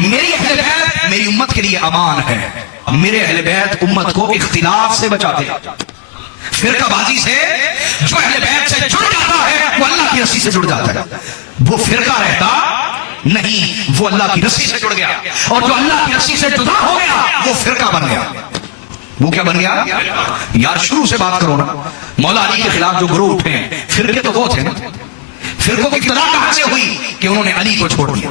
میری اہل بیت میری امت کے لیے امان ہے. میرے اہل بیت امت کو اختلاف سے بچاتے ہیں. فرقہ بازی سے جو اہل بیت سے جڑ جاتا ہے وہ اللہ کی رسی سے جڑ جاتا ہے. وہ فرقہ رہتا نہیں، وہ اللہ کی رسی سے جڑ گیا. اور جو اللہ کی رسی سے جدا ہو گیا وہ فرقہ بن گیا. وہ کیا بن گیا؟ یار شروع سے بات کرو نا. مولا علی کے خلاف جو گروہ اٹھے ہیں فرقے تو وہ تھے نا. فرقوں کی ابتدا کہاں سے ہوئی کہ انہوں نے علی کو چھوڑ دیا.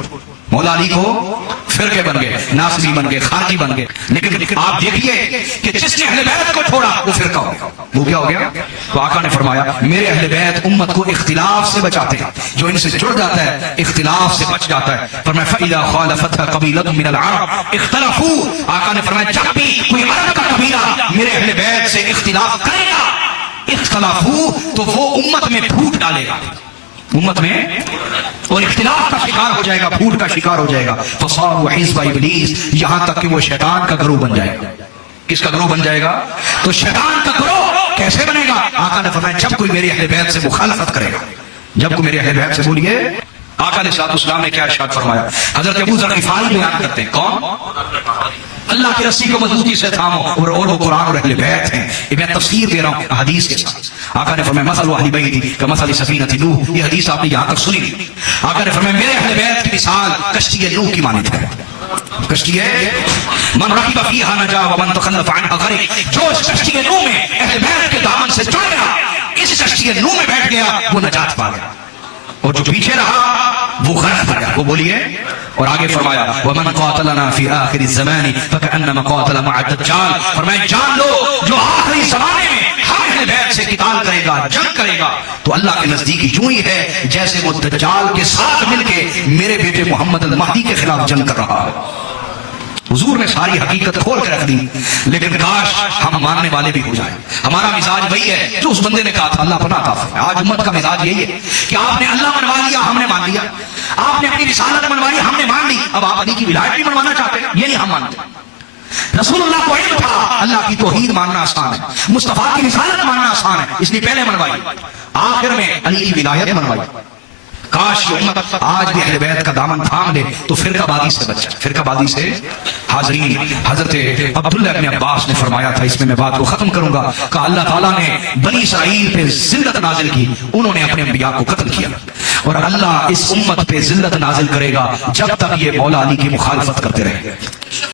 مولا علی کو فرقے بن گئے، ناصری بن گئے، خارجی بن گئے. لیکن آپ دیکھیے کہ جس نے اہل بیت کو چھوڑا وہ فرقہ ہو گیا. وہ کیا ہو گیا؟ تو آقا نے فرمایا میرے اہل بیت امت کو اختلاف سے بچاتے ہیں. جو ان سے جڑ جاتا ہے اختلاف سے بچ جاتا ہے. فرمایا فَإِذَا خَالَفَتْهَا قَبِيلَةٌ مِّنَ الْعَرَبِ اخْتَلَفُوا. آقا نے فرمایا جب بھی کوئی عرب کا قبیلہ میرے اہل بیت سے اختلاف کرے گا اختلافو تو وہ امت میں پھوٹ ڈالے گا، امت میں، اور اختلاف کا شکار ہو جائے گا، پھوٹ کا شکار ہو جائے گا. فصاروا حزب ابلیس، یہاں تک کہ وہ شیطان کا گروہ بن جائے گا. کس کا گروہ بن جائے گا؟ تو شیطان کا گروہ کیسے بنے گا؟ آقا نے فرمایا جب کوئی میرے اہل بیت سے مخالفت کرے گا. جب کوئی میرے اہل بیت سے، بولیے آقا علیہ السلام نے کیا ارشاد فرمایا؟ حضرت ابو ذر غفاری بیان کرتے ہیں. کون؟ اللہ کی رسی کو مضبوطی سے تھامو، اور وہ قرآن اور اہل بیت ہیں. میں تفسیر دے رہا ہوں حدیث کے ساتھ. آقا نے فرمایا مثل اہل بیتی کمثل سفینۃ نوح. یہ حدیث آپ نے یہاں تک سنی. آقا نے فرمایا میرے اہل بیت کی مثال کشتی نوح کی مانند ہے. کشتی ہے من رکب فیہا نجا ومن تخلف عنہا غرق. جو اس کشتی نوح میں اہل بیت کے دامن سے جڑ گیا، اس کشتی نوح میں بیٹھ گیا، وہ نجات پا گیا. اور جو پیچھے رہا وہ غرق ہو گیا. وہ بولیے. اور آگے فرمایا وَمَنْ قَاتَلَنَا فِي آخِرِ الزَّمَانِ فَكَأَنَّمَا قَاتَلَ مَعَ الدَّجَّالِ. فرمایا جان لو جو آخری زمانے میں ہم اہل بیت سے قتال کرے گا، جنگ کرے گا، تو اللہ کے نزدیک یوں ہی ہے جیسے وہ دجال کے ساتھ مل کے میرے بیٹے محمد المہدی کے خلاف جنگ کر رہا ہے. حضور نے ساری حقیقت کھول کے رکھ دی. لیکن کاش ہم ماننے والے بھی ہو جائیں. ہمارا مزاج وہی ہے جو اس بندے نے کہا تھا، اللہ پناہ عطا فرمائے. آج امت کا مزاج یہی ہے کہ آپ نے اللہ منوا لیا، ہم نے مان لیا. آپ نے اپنی رسالت منوا لی، ہم نے مان لی. اب آپ علی کی ولایت بھی منوانا چاہتے ہیں؟ یہ نہیں ہم مانتے. رسول اللہ کو علم تھا اللہ کی توحید ماننا آسان ہے، مصطفیٰ کی رسالت ماننا آسان ہے، اس لیے پہلے منوائی، آخر میں علی کی ولایت منوائی. کاش یہ امت آج بھی اہل بیت کا دامن تھام لے تو فرقہ بازی سے بچ جائے. فرقہ بازی سے حاضرین، حضرت عبداللہ ابن عباس نے فرمایا تھا، اس میں بعد کو ختم کروں گا، کہ اللہ تعالیٰ نے بنی اسرائیل پہ ذلت نازل کی، انہوں نے اپنے انبیاء کو قتل کیا. اور اللہ اس امت پہ ذلت نازل کرے گا جب تک یہ مولا علی کی مخالفت کرتے رہے.